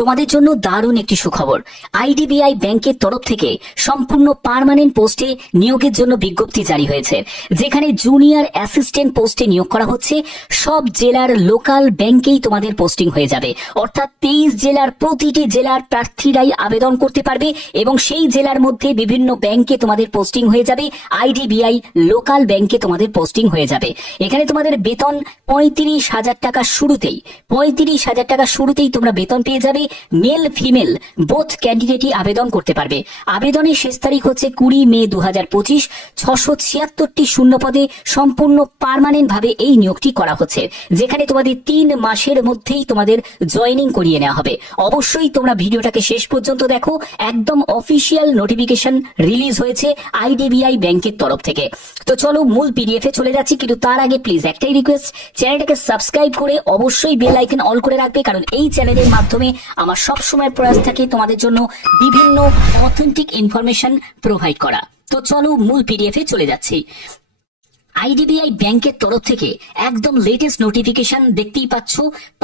তোমাদের জন্য দারুণ একটি সুখবর। আইডিবিআই ব্যাংকের তরফ থেকে সম্পূর্ণ পার্মানেন্ট পোস্টে নিয়োগের জন্য বিজ্ঞপ্তি জারি হয়েছে, যেখানে জুনিয়র অ্যাসিস্ট্যান্ট পোস্টে নিয়োগ করা হচ্ছে। সব জেলার লোকাল ব্যাংকেই তোমাদের পোস্টিং হয়ে যাবে, অর্থাৎ 23 জেলার প্রতিটি জেলার প্রার্থীরাই আবেদন করতে পারবে এবং সেই জেলার মধ্যে বিভিন্ন ব্যাংকে তোমাদের পোস্টিং হয়ে যাবে। আইডিবিআই লোকাল ব্যাংকে তোমাদের পোস্টিং হয়ে যাবে। এখানে তোমাদের বেতন 35,000 টাকা শুরুতেই, 35,000 টাকা শুরুতেই তোমরা বেতন পেয়ে যাবে। মেল ফিমেল বোথ ক্যান্ডিডেটই আবেদন করতে পারবে। আবেদনের শেষ তারিখ হচ্ছে 20 মে 2025। 676টি শূন্য পদে সম্পূর্ণ পার্মানেন্ট ভাবে এই নিয়োগটি করা হচ্ছে, যেখানে তোমাদের 3 মাসের মধ্যেই তোমাদের জয়েনিং করিয়ে নেওয়া হবে। অবশ্যই তোমরা ভিডিওটাকে শেষ পর্যন্ত দেখো, একদম অফিসিয়াল নোটিফিকেশন রিলিজ হয়েছে আইডিবিআই ব্যাংকের তরফ থেকে। তো চলো মূল পিডিএফ এ চলে যাচ্ছি, কিন্তু তার আগে প্লিজ একটাই রিকোয়েস্ট, চ্যানেলটাকে সাবস্ক্রাইব করে অবশ্যই বেল আইকন অল করে রাখবে, কারণ এই চ্যানেলের মাধ্যমে আমার সবসময় প্রয়াস থাকে তোমাদের জন্য বিভিন্ন অথেন্টিক ইনফরমেশন প্রোভাইড করা। তো চলো মূল পিডিএফ এ চলে যাচ্ছি। আইডিবিআই ব্যাংকের তরফ থেকে একদম লেটেস্ট নোটিফিকেশন দেখতেই পাচ্ছ,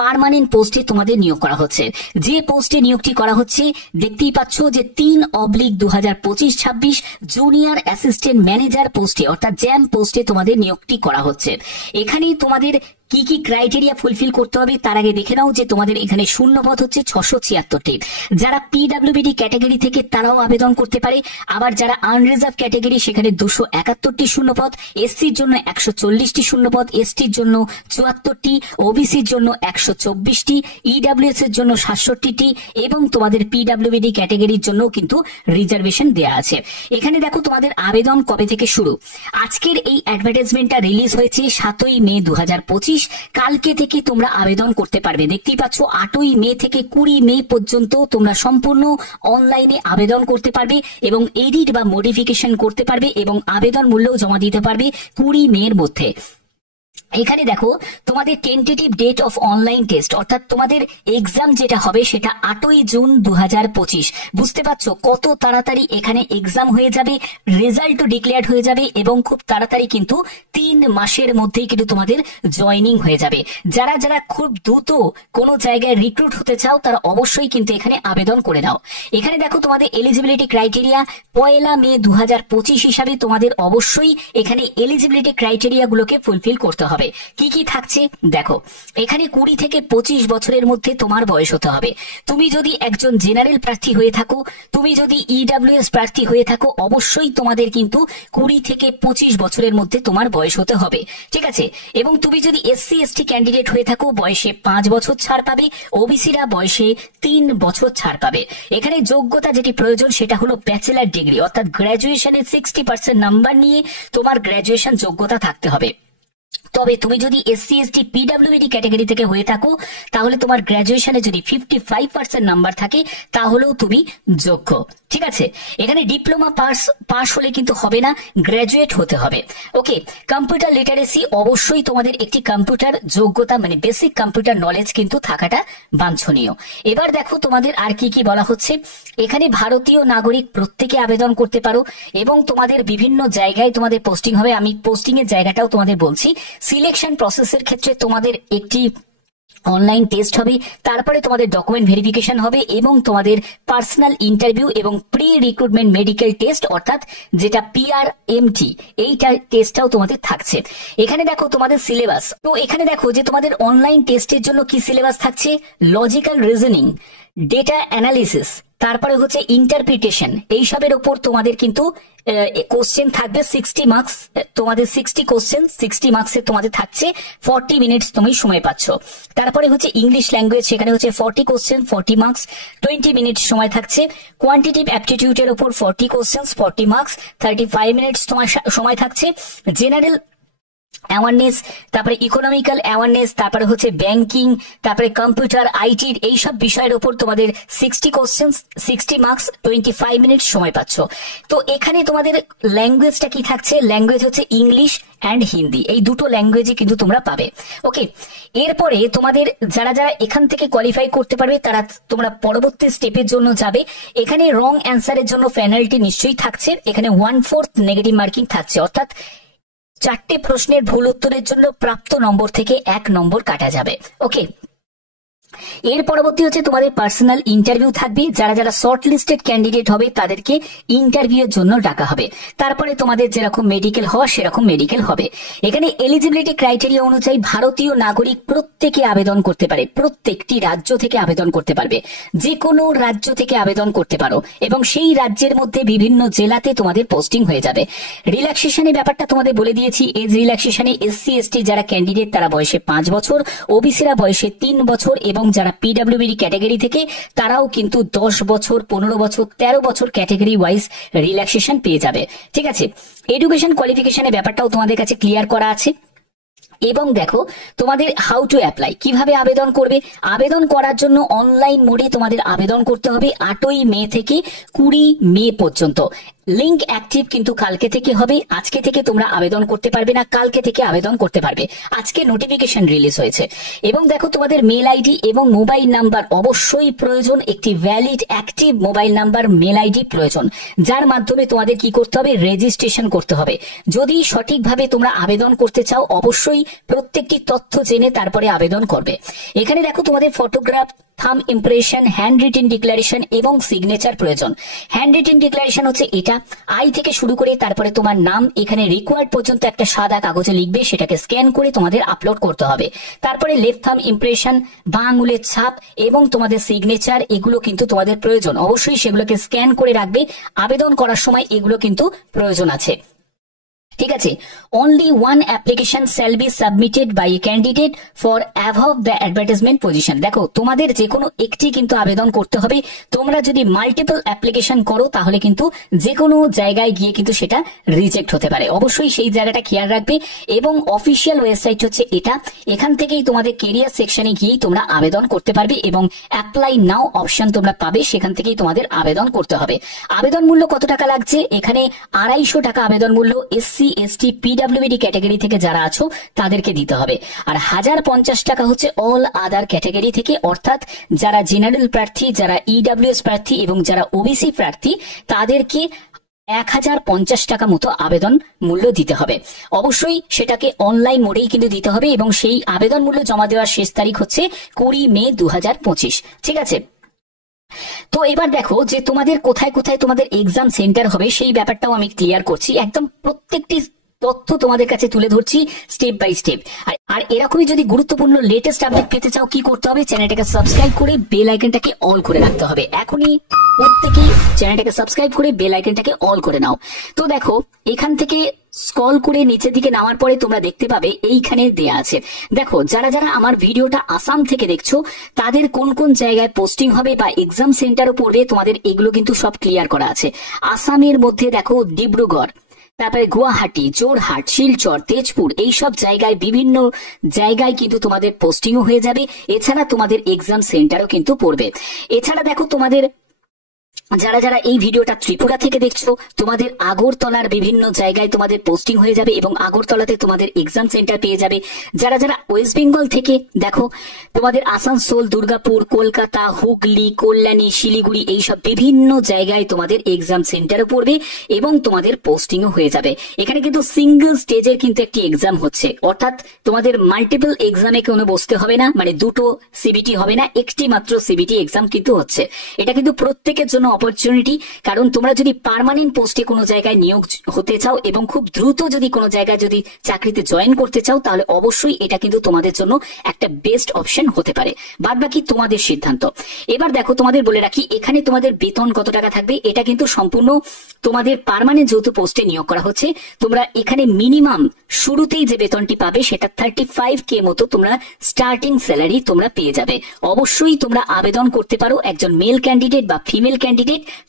পার্মানেন্ট পোস্টে তোমাদের নিয়োগ করা হচ্ছে। যে পোস্টে নিয়োগটি করা হচ্ছে দেখতেই পাচ্ছ যে 3/2025-26 জুনিয়র অ্যাসিস্ট্যান্ট ম্যানেজার পোস্টে, অর্থাৎ জ্যাম পোস্টে তোমাদের নিয়োগটি করা হচ্ছে। এখানে তোমাদের কি কি ক্রাইটেরিয়া ফুলফিল করতে হবে তার আগে দেখে নাও যে তোমাদের এখানে শূন্যপদ হচ্ছে 676টি। যারা পিডব্লিউবিডি ক্যাটাগরি থেকে তারাও আবেদন করতে পারে, আবার যারা আনরিজার্ভ ক্যাটাগরি সেখানে 271টি শূন্যপদ, এসসির জন্য 140টি শূন্যপদ, এসটির জন্য 74টি, ওবিসির জন্য 124টি, ইডব্লিউএস এর জন্য 67টি এবং তোমাদের পিডব্লিউবিডি ক্যাটাগরির জন্য কিন্তু রিজার্ভেশন দেয়া আছে। এখানে দেখো তোমাদের আবেদন কবে থেকে শুরু। আজকের এই অ্যাডভার্টাইজমেন্টটা রিলিজ হয়েছে 7ই মে 2025। কালকে থেকে তোমরা আবেদন করতে পারবে। দেখতেই পাচ্ছ 8ই মে থেকে 20 মে পর্যন্ত তোমরা সম্পূর্ণ অনলাইনে আবেদন করতে পারবে এবং এডিট বা মডিফিকেশন করতে পারবে এবং আবেদন মূল্যও জমা দিতে পারবে 20 মের মধ্যে। এখানে দেখো তোমাদের tentative date of online test, অর্থাৎ তোমাদের এক্সাম যেটা হবে সেটা 8ই জুন 2025। বুঝতে পারছো কত তাড়াতাড়ি এখানে এক্সাম হয়ে যাবে, রেজাল্টও ডিক্লেয়ার হয়ে যাবে এবং খুব তাড়াতাড়ি কিন্তু 3 মাসের মধ্যেই কিন্তু তোমাদের জয়েনিং হয়ে যাবে। যারা যারা খুব দ্রুত কোনো জায়গায় রিক্রুট হতে চাও তারা অবশ্যই কিন্তু এখানে আবেদন করে নাও। এখানে দেখো তোমাদের এলিজিবিলিটি ক্রাইটেরিয়া 1 মে 2025 হিসাবে তোমাদের অবশ্যই এখানে এলিজিবিলিটি ক্রাইটেরিয়া গুলোকে ফুলফিল করতে হবে। কি কি থাকছে দেখো, এখানে 20 থেকে 25 বছরের মধ্যে তোমার বয়স হতে হবে। তুমি যদি একজন জেনারেল প্রার্থী হয়ে থাকো, তুমি যদি ইডব্লিউএস প্রার্থী হয়ে থাকো, অবশ্যই তোমাদের কিন্তু 20 থেকে 25 বছরের মধ্যে তোমার বয়স হতে হবে, ঠিক আছে। এবং তুমি যদি এসসি এসটি ক্যান্ডিডেট হয়ে থাকো, বয়সে 5 বছর ছাড় পাবে, ওবিসিরা বয়সে 3 বছর ছাড় পাবে। এখানে যোগ্যতা যেটি প্রয়োজন সেটা হলো ব্যাচেলার ডিগ্রি, অর্থাৎ গ্র্যাজুয়েশনের 60% নাম্বার নিয়ে তোমার গ্র্যাজুয়েশন যোগ্যতা থাকতে হবে। তবে তুমি যদি এসসি এসটি পিডব্লিউডি ক্যাটাগরি থেকে হয়ে থাকো তাহলে তোমার গ্র্যাজুয়েশনে যদি 55% নাম্বার থাকে তাহলেও তুমি যোগ্য, ঠিক আছে। এখানে ডিপ্লোমা পাস হলে কিন্তু হবে না, গ্র্যাজুয়েট হতে হবে। ওকে, কম্পিউটার লিটারেসি, অবশ্যই তোমাদের একটি কম্পিউটার যোগ্যতা মানে বেসিক কম্পিউটার নলেজ কিন্তু থাকাটা বাঞ্ছনীয়। এবার দেখো তোমাদের আর কি কি বলা হচ্ছে। এখানে ভারতীয় নাগরিক প্রত্যেকে আবেদন করতে পারো এবং তোমাদের বিভিন্ন জায়গায় তোমাদের পোস্টিং হবে। আমি পোস্টিং এর জায়গাটাও তোমাদের বলছি। সিলেকশন প্রসেসের ক্ষেত্রে তোমাদের একটি অনলাইন টেস্ট হবে, তারপরে তোমাদের ডকুমেন্ট ভেরিফিকেশন হবে এবং তোমাদের পার্সোনাল ইন্টারভিউ এবং প্রি রিক্রুটমেন্ট মেডিকেল টেস্ট, অর্থাৎ যেটা পিআরএমটি, এইটা টেস্টটাও তোমাদের থাকছে। এখানে দেখো তোমাদের সিলেবাস। তো এখানে দেখো যে তোমাদের অনলাইন টেস্টের জন্য কি সিলেবাস থাকছে। লজিক্যাল রিজনিং, ডেটা অ্যানালিসিস, তারপরে হচ্ছে ইন্টারপ্রিটেশন, এইসবের উপর তোমাদের কিন্তু কোশ্চেন থাকবে 60 মার্কস। তোমাদের 60 কোশ্চেন 60 মার্কসের তোমাদের থাকছে, 40 মিনিটস তুমি সময় পাচ্ছ। তারপরে হচ্ছে ইংলিশ ল্যাঙ্গুয়েজ, সেখানে হচ্ছে 40 কোশ্চেন 40 মার্কস, 20 মিনিট সময় থাকছে। কোয়ান্টিটিভ অ্যাপটিটিউডের উপর 40 কোশ্চেন 40 মার্কস, 35 মিনিটস তোমার সময় থাকছে। জেনারেল অ্যাওয়ারনেস, তারপরে ইকোনমিক্যাল অ্যাওয়ারনেস, তারপরে হচ্ছে ব্যাংকিং, তারপরে কম্পিউটার আইটির এইসব বিষয়ের উপর তোমাদের 60 কোশ্চেন 60 মার্কস, 25 মিনিট সময় পাচ্ছ। তো এখানে তোমাদের ল্যাঙ্গুয়েজটা কি থাকছে, ল্যাঙ্গুয়েজ হচ্ছে ইংলিশ অ্যান্ড হিন্দি, এই দুটো ল্যাঙ্গুয়েজে কিন্তু তোমরা পাবে। ওকে, এরপরে তোমাদের যারা যারা এখান থেকে কোয়ালিফাই করতে পারবে তারা তোমরা পরবর্তী স্টেপের জন্য যাবে। এখানে রং অ্যান্সারের জন্য পেনাল্টি নিশ্চয়ই থাকছে। এখানে 1/4 নেগেটিভ মার্কিং থাকছে, অর্থাৎ 4টে প্রশ্নের ভুল উত্তরের জন্য প্রাপ্ত নম্বর থেকে 1 নম্বর কাটা যাবে। ওকে, এর পরবর্তী হচ্ছে তোমাদের পার্সোনাল ইন্টারভিউ থাকবে। যারা যারা শর্ট লিস্টেড ক্যান্ডিডেট হবে তাদেরকে ইন্টারভিউ এর জন্য ডাকা হবে। তারপরে তোমাদের যেরকম মেডিকেল হওয়া সেরকম মেডিকেল হবে। এখানে এলিজিবিলিটি ক্রাইটেরিয়া অনুযায়ী ভারতীয় নাগরিক প্রত্যেকে আবেদন করতে পারে, প্রত্যেকটি রাজ্য থেকে আবেদন করতে পারবে, যে কোনো রাজ্য থেকে আবেদন করতে পারো এবং সেই রাজ্যের মধ্যে বিভিন্ন জেলাতে তোমাদের পোস্টিং হয়ে যাবে। রিল্যাক্সেশনের ব্যাপারটা তোমাদের বলে দিয়েছি। এজ রিল্যাক্সেশনে এসসি এসটি যারা ক্যান্ডিডেট তারা বয়সে 5 বছর, ওবিসিরা বয়সে 3 বছর এবং যারা পিডব্লিউডি ক্যাটাগরি থেকে তারাও কিন্তু 10 বছর, 15 বছর, 13 বছর ক্যাটাগরি ওয়াইজ রিল্যাক্সেশন পেয়ে যাবে। ঠিক আছে, এডুকেশন কোয়ালিফিকেশনের ব্যাপারটাও তোমাদের কাছে ক্লিয়ার করা আছে। এবং দেখো তোমাদের হাউ টু অ্যাপ্লাই, কিভাবে আবেদন করবে। আবেদন করার জন্য অনলাইন মোডে তোমাদের আবেদন করতে হবে 8ই মে থেকে 20 মে পর্যন্ত। লিংক অ্যাক্টিভ কিন্তু কালকে থেকে হবে, আজকে থেকে তোমরা আবেদন করতে পারবে না, কালকে থেকে আবেদন করতে পারবে। আজকে নোটিফিকেশন রিলিজ হয়েছে। এবং দেখো তোমাদের মেল আইডি এবং মোবাইল নাম্বার অবশ্যই প্রয়োজন, একটি valid active mobile number, mail ID প্রয়োজন, যার মাধ্যমে তোমাদের কি করতে হবে, রেজিস্ট্রেশন করতে হবে। যদি সঠিকভাবে তোমরা আবেদন করতে চাও অবশ্যই প্রত্যেকটি তথ্য জেনে তারপরে আবেদন করবে। এখানে দেখো তোমাদের ফটোগ্রাফ, থাম ইমপ্রেশন, হ্যান্ড রিটেন ডিক্লারেশন এবং সিগনেচার প্রয়োজন। হ্যান্ড রিটেন ডিক্লারেশন হচ্ছে এটা, আই থেকে শুরু করে তারপরে তোমার নাম এখানে রিকোয়ার্ড পর্যন্ত একটা সাদা কাগজে লিখবে, সেটাকে স্ক্যান করে তোমাদের আপলোড করতে হবে। তারপরে লেফট থাম ইমপ্রেশন, বাঁ আঙুলের ছাপ এবং তোমাদের সিগনেচার, এগুলো কিন্তু তোমাদের প্রয়োজন। অবশ্যই সেগুলোকে স্ক্যান করে রাখবে, আবেদন করার সময় এগুলো কিন্তু প্রয়োজন আছে। ঠিক আছে, only one application shall be submitted by a candidate for above the advertisement position। দেখো তোমাদের যে কোনো একটি কিন্তু আবেদন করতে হবে। তোমরা যদি মাল্টিপল অ্যাপ্লিকেশন করো তাহলে কিন্তু যে কোনো জায়গায় গিয়ে কিন্তু সেটা রিজেক্ট হতে পারে, অবশ্যই সেই জায়গাটা খেয়াল রাখবে। এবং অফিসিয়াল ওয়েবসাইট হচ্ছে এটা, এখান থেকেই তোমাদের কেরিয়ার সেকশনে গিয়েই তোমরা আবেদন করতে পারবে এবং অ্যাপ্লাই নাও অপশন তোমরা পাবে, সেখান থেকেই তোমাদের আবেদন করতে হবে। আবেদন মূল্য কত টাকা লাগছে, এখানে 250 টাকা আবেদন মূল্য। এসসি এসটি পিডব্লিউডি ক্যাটাগরি থেকে যারা আছো তাদেরকে দিতে হবে। আর 1050 টাকা হচ্ছে অল আদার ক্যাটাগরি থেকে, অর্থাৎ যারা জেনারেল প্রার্থী, যারা ইডব্লিউএস প্রার্থী এবং যারা ওবিসি প্রার্থী তাদেরকে 1050 টাকা মতো আবেদন মূল্য দিতে হবে। অবশ্যই সেটাকে অনলাইন মোডেই কিন্তু দিতে হবে এবং সেই আবেদন মূল্য জমা দেওয়ার শেষ তারিখ হচ্ছে 20 মে 2025। ঠিক আছে, তো এবার দেখো যে তোমাদের কোথায় কোথায় তোমাদের এক্সাম সেন্টার হবে সেই ব্যাপারটাও আমি ক্লিয়ার করছি। একদম প্রত্যেকটি তথ্য তোমাদের কাছে তুলে ধরছি স্টেপ বাই স্টেপ। আর এরকমই যদি গুরুত্বপূর্ণ লেটেস্ট আপডেট পেতে চাও কি করতে হবে, চ্যানেলটাকে সাবস্ক্রাইব করে বেল আইকনটাকে অল করে রাখতে হবে। এখনই প্রত্যেকেই চ্যানেলটাকে সাবস্ক্রাইব করে বেল আইকনটাকে অল করে নাও। তো দেখো এখান থেকে স্ক্রল করে নিচের দিকে নামার পরে তোমরা দেখতে পাবে এইখানে দেয়া আছে। দেখো যারা যারা আমার ভিডিওটা আসাম থেকে দেখছো তাদের কোন কোন জায়গায় পোস্টিং হবে বা এক্সাম সেন্টারও পড়বে তোমাদের এগুলো কিন্তু সব ক্লিয়ার করা আছে। আসামের মধ্যে দেখো ডিব্রুগড়, তারপরে গুয়াহাটি, জোরহাট, শিলচর, তেজপুর, এইসব জায়গায় বিভিন্ন জায়গায় কিন্তু তোমাদের পোস্টিংও হয়ে যাবে। এছাড়া তোমাদের এক্সাম সেন্টারও কিন্তু পড়বে। এছাড়া দেখো তোমাদের যারা যারা এই ভিডিওটা ত্রিপুরা থেকে দেখছো তোমাদের আগরতলার বিভিন্ন জায়গায় তোমাদের পোস্টিং হয়ে যাবে এবং আগরতলাতে তোমাদের এক্সাম সেন্টার পেয়ে যাবে। যারা যারা ওয়েস্ট বেঙ্গল থেকে দেখো তোমাদের আসানসোল, দুর্গাপুর, কলকাতা, হুগলি, কল্যাণী, শিলিগুড়ি এইসব বিভিন্ন জায়গায় তোমাদের এক্সাম সেন্টারও পড়বে এবং তোমাদের পোস্টিংও হয়ে যাবে। এখানে কিন্তু সিঙ্গেল স্টেজের কিন্তু একটি এক্সাম হচ্ছে, অর্থাৎ তোমাদের মাল্টিপল এক্সামে কোনো বসতে হবে না, মানে দুটো সিবিটি হবে না, একটি মাত্র সিবিটি এক্সাম কিন্তু হচ্ছে। এটা কিন্তু প্রত্যেকের জন্য অপরচুনিটি, কারণ তোমরা যদি পার্মানেন্ট পোস্টে কোনো জায়গায় নিয়োগ হতে চাও এবং খুব দ্রুত যদি কোনো জায়গায় যদি চাকরিতে জয়েন করতে চাও তাহলে অবশ্যই এটা কিন্তু তোমাদের জন্য একটা বেস্ট অপশন হতে পারে। বাদ বাকি তোমাদের সিদ্ধান্ত। এবার দেখো তোমাদের বলে রাখি এখানে তোমাদের বেতন কত টাকা থাকবে। এটা কিন্তু সম্পূর্ণ তোমাদের পার্মানেন্ট যেহেতু পোস্টে নিয়োগ করা হচ্ছে, তোমরা এখানে মিনিমাম শুরুতেই যে বেতনটি পাবে সেটা 35K মতো তোমরা স্টার্টিং স্যালারি তোমরা পেয়ে যাবে। অবশ্যই তোমরা আবেদন করতে পারো, একজন মেল ক্যান্ডিডেট বা ফিমেল ক্যান্ডিডেট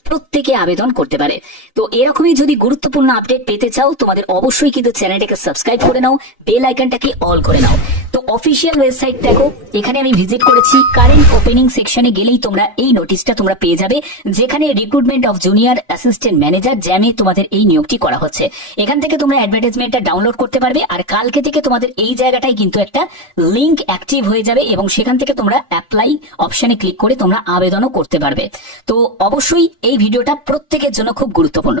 প্রত্যেকে আবেদন করতে পারে। তো এরকমই যদি গুরুত্বপূর্ণ আপডেট পেতে চাও তোমাদের অবশ্যই কিন্তু চ্যানেলটাকে সাবস্ক্রাইব করে নাও, বেল আইকনটাকে অল করে নাও। তো অফিসিয়াল ওয়েবসাইট দেখো, এখানে আমি ভিজিট করেছি। কারেন্ট ওপেনিং সেকশনে গেলেই তোমরা এই নোটিশটা তোমরা পেয়ে যাবে, যেখানে recruitment of junior assistant manager জ্যামে তোমাদের এই নিয়োগটি করা হচ্ছে। এখান থেকে তোমরা অ্যাডভার্টাইজমেন্টটা ডাউনলোড করতে পারবে আর কালকে থেকে তোমাদের এই জায়গাটাই কিন্তু একটা লিংক অ্যাক্টিভ হয়ে যাবে এবং সেখান থেকে তোমরা অ্যাপ্লাই অপশনে ক্লিক করে তোমরা আবেদনও করতে পারবে। তো অবশ্যই এই ভিডিওটা প্রত্যেকের জন্য খুব গুরুত্বপূর্ণ।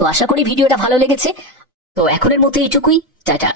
তো আশা করি ভিডিওটা ভালো লেগেছে। তো এখনের মতো এইটুকুই, টাটা।